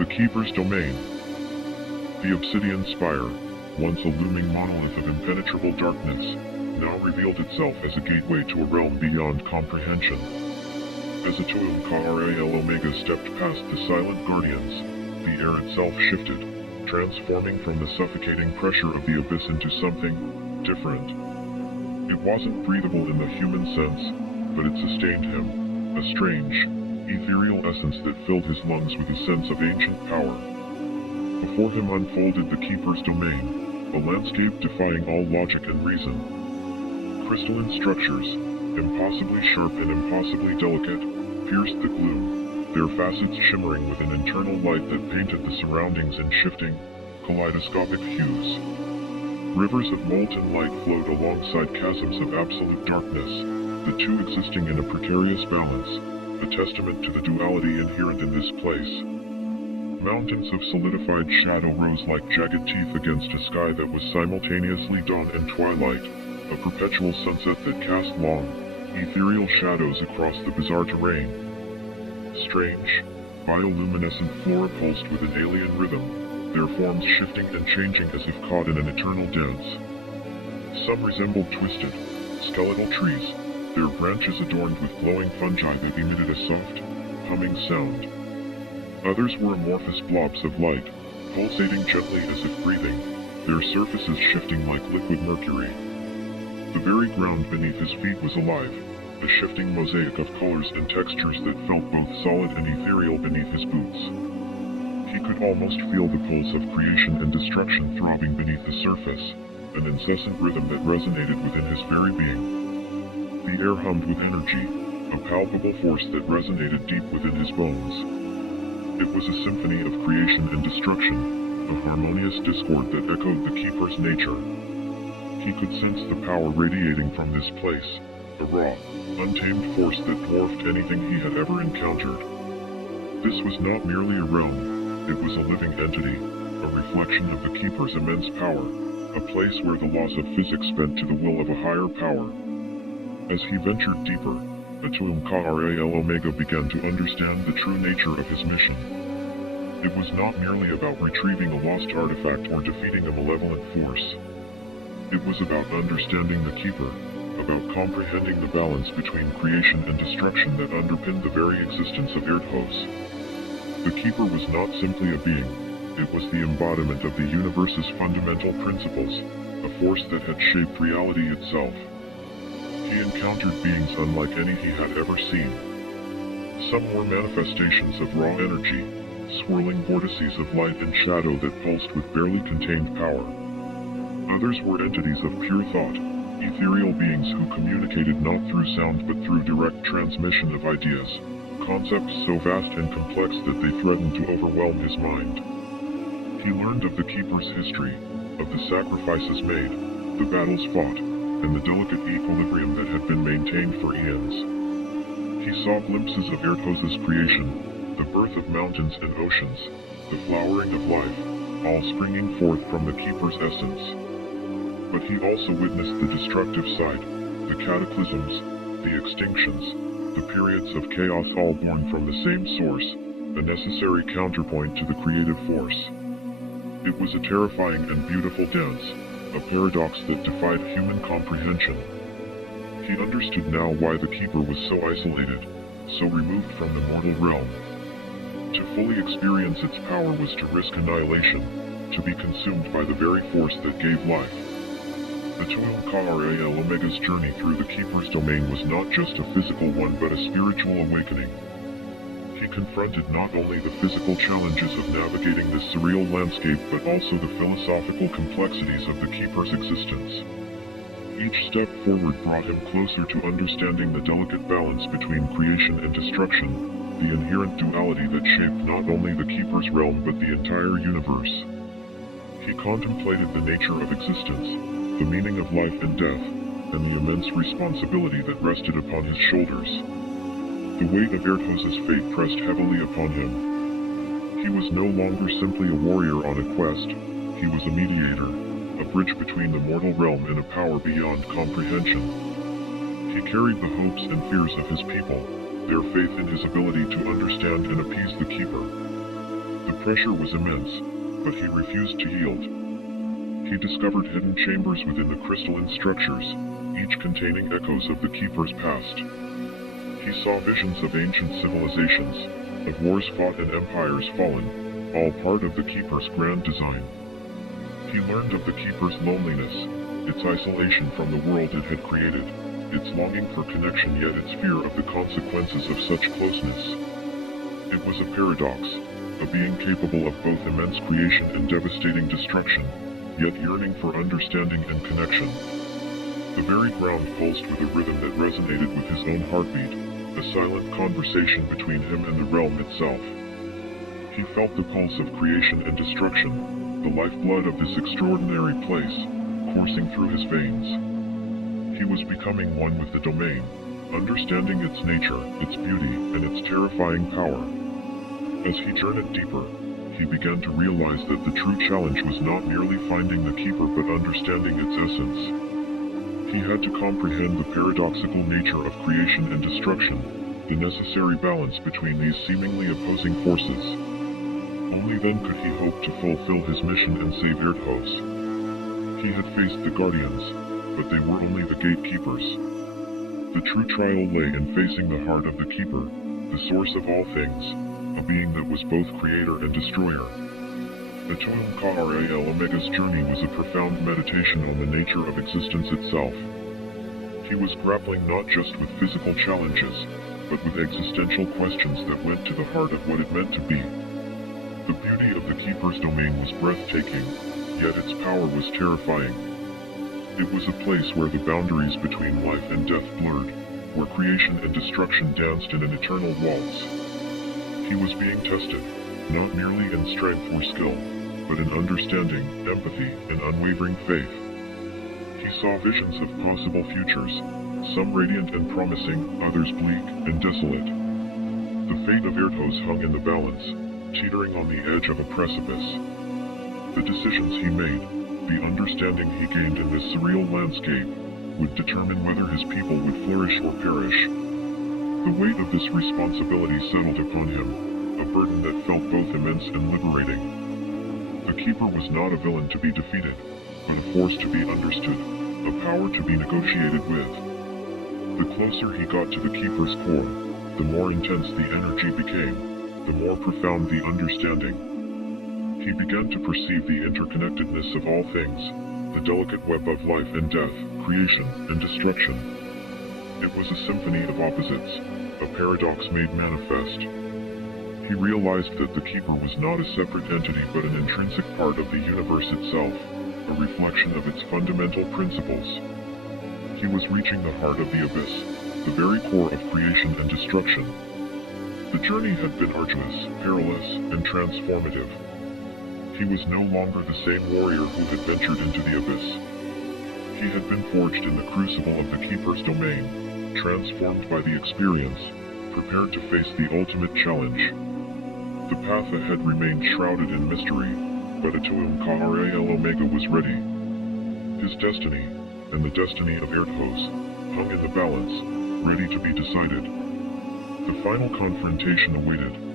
The Keeper's Domain. The obsidian spire, once a looming monolith of impenetrable darkness, now revealed itself as a gateway to a realm beyond comprehension. As Atum KA'RA-ELὼ stepped past the silent guardians, the air itself shifted, transforming from the suffocating pressure of the abyss into something different. It wasn't breathable in the human sense, but it sustained him, a strange, ethereal essence that filled his lungs with a sense of ancient power. Before him unfolded the Keeper's Domain, a landscape defying all logic and reason. Crystalline structures, impossibly sharp and impossibly delicate, pierced the gloom, their facets shimmering with an internal light that painted the surroundings in shifting, kaleidoscopic hues. Rivers of molten light flowed alongside chasms of absolute darkness, the two existing in a precarious balance, a testament to the duality inherent in this place. Mountains of solidified shadow rose like jagged teeth against a sky that was simultaneously dawn and twilight, a perpetual sunset that cast long, ethereal shadows across the bizarre terrain. Strange, bioluminescent flora pulsed with an alien rhythm, their forms shifting and changing as if caught in an eternal dance. Some resembled twisted, skeletal trees, their branches adorned with glowing fungi that emitted a soft, humming sound. Others were amorphous blobs of light, pulsating gently as if breathing, their surfaces shifting like liquid mercury. The very ground beneath his feet was alive, a shifting mosaic of colors and textures that felt both solid and ethereal beneath his boots. He could almost feel the pulse of creation and destruction throbbing beneath the surface, an incessant rhythm that resonated within his very being. The air hummed with energy, a palpable force that resonated deep within his bones. It was a symphony of creation and destruction, a harmonious discord that echoed the Keeper's nature. He could sense the power radiating from this place, a raw, untamed force that dwarfed anything he had ever encountered. This was not merely a realm, it was a living entity, a reflection of the Keeper's immense power, a place where the laws of physics bent to the will of a higher power. As he ventured deeper, Atum KA'RA-ELÂ began to understand the true nature of his mission. It was not merely about retrieving a lost artifact or defeating a malevolent force. It was about understanding the Keeper, about comprehending the balance between creation and destruction that underpinned the very existence of AETHERION. The Keeper was not simply a being, it was the embodiment of the universe's fundamental principles, a force that had shaped reality itself. He encountered beings unlike any he had ever seen. Some were manifestations of raw energy, swirling vortices of light and shadow that pulsed with barely contained power. Others were entities of pure thought, ethereal beings who communicated not through sound but through direct transmission of ideas, concepts so vast and complex that they threatened to overwhelm his mind. He learned of the Keeper's history, of the sacrifices made, the battles fought, and the delicate equilibrium that had been maintained for eons. He saw glimpses of AETHERION's creation, the birth of mountains and oceans, the flowering of life, all springing forth from the Keeper's essence. But he also witnessed the destructive side, the cataclysms, the extinctions, the periods of chaos, all born from the same source, a necessary counterpoint to the creative force. It was a terrifying and beautiful dance, a paradox that defied human comprehension. He understood now why the Keeper was so isolated, so removed from the mortal realm. To fully experience its power was to risk annihilation, to be consumed by the very force that gave life. Atum KA'RA-ELÂ's journey through the Keeper's Domain was not just a physical one but a spiritual awakening. He confronted not only the physical challenges of navigating this surreal landscape but also the philosophical complexities of the Keeper's existence. Each step forward brought him closer to understanding the delicate balance between creation and destruction, the inherent duality that shaped not only the Keeper's realm but the entire universe. He contemplated the nature of existence, the meaning of life and death, and the immense responsibility that rested upon his shoulders. The weight of AETHERION's fate pressed heavily upon him. He was no longer simply a warrior on a quest, he was a mediator, a bridge between the mortal realm and a power beyond comprehension. He carried the hopes and fears of his people, their faith in his ability to understand and appease the Keeper. The pressure was immense, but he refused to yield. He discovered hidden chambers within the crystalline structures, each containing echoes of the Keeper's past. He saw visions of ancient civilizations, of wars fought and empires fallen, all part of the Keeper's grand design. He learned of the Keeper's loneliness, its isolation from the world it had created, its longing for connection yet its fear of the consequences of such closeness. It was a paradox, a being capable of both immense creation and devastating destruction, yet yearning for understanding and connection. The very ground pulsed with a rhythm that resonated with his own heartbeat, a silent conversation between him and the realm itself. He felt the pulse of creation and destruction, the lifeblood of this extraordinary place, coursing through his veins. He was becoming one with the domain, understanding its nature, its beauty, and its terrifying power. As he journeyed deeper, he began to realize that the true challenge was not merely finding the Keeper but understanding its essence. He had to comprehend the paradoxical nature of creation and destruction, the necessary balance between these seemingly opposing forces. Only then could he hope to fulfill his mission and save AETHERION. He had faced the Guardians, but they were only the gatekeepers. The true trial lay in facing the heart of the Keeper, the source of all things, a being that was both creator and destroyer. Atum KA'RA-EL's journey was a profound meditation on the nature of existence itself. He was grappling not just with physical challenges, but with existential questions that went to the heart of what it meant to be. The beauty of the Keeper's domain was breathtaking, yet its power was terrifying. It was a place where the boundaries between life and death blurred, where creation and destruction danced in an eternal waltz. He was being tested, not merely in strength or skill, but in understanding, empathy, and unwavering faith. He saw visions of possible futures, some radiant and promising, others bleak and desolate. The fate of AETHERION hung in the balance, teetering on the edge of a precipice. The decisions he made, the understanding he gained in this surreal landscape, would determine whether his people would flourish or perish. The weight of this responsibility settled upon him, a burden that felt both immense and liberating. The Keeper was not a villain to be defeated, but a force to be understood, a power to be negotiated with. The closer he got to the Keeper's core, the more intense the energy became, the more profound the understanding. He began to perceive the interconnectedness of all things, the delicate web of life and death, creation and destruction. It was a symphony of opposites, a paradox made manifest. He realized that the Keeper was not a separate entity but an intrinsic part of the universe itself, a reflection of its fundamental principles. He was reaching the heart of the abyss, the very core of creation and destruction. The journey had been arduous, perilous, and transformative. He was no longer the same warrior who had ventured into the abyss. He had been forged in the crucible of the Keeper's domain, transformed by the experience, prepared to face the ultimate challenge. The path ahead remained shrouded in mystery, but Atum KA'RA-ELΩ was ready. His destiny, and the destiny of AETHERION, hung in the balance, ready to be decided. The final confrontation awaited.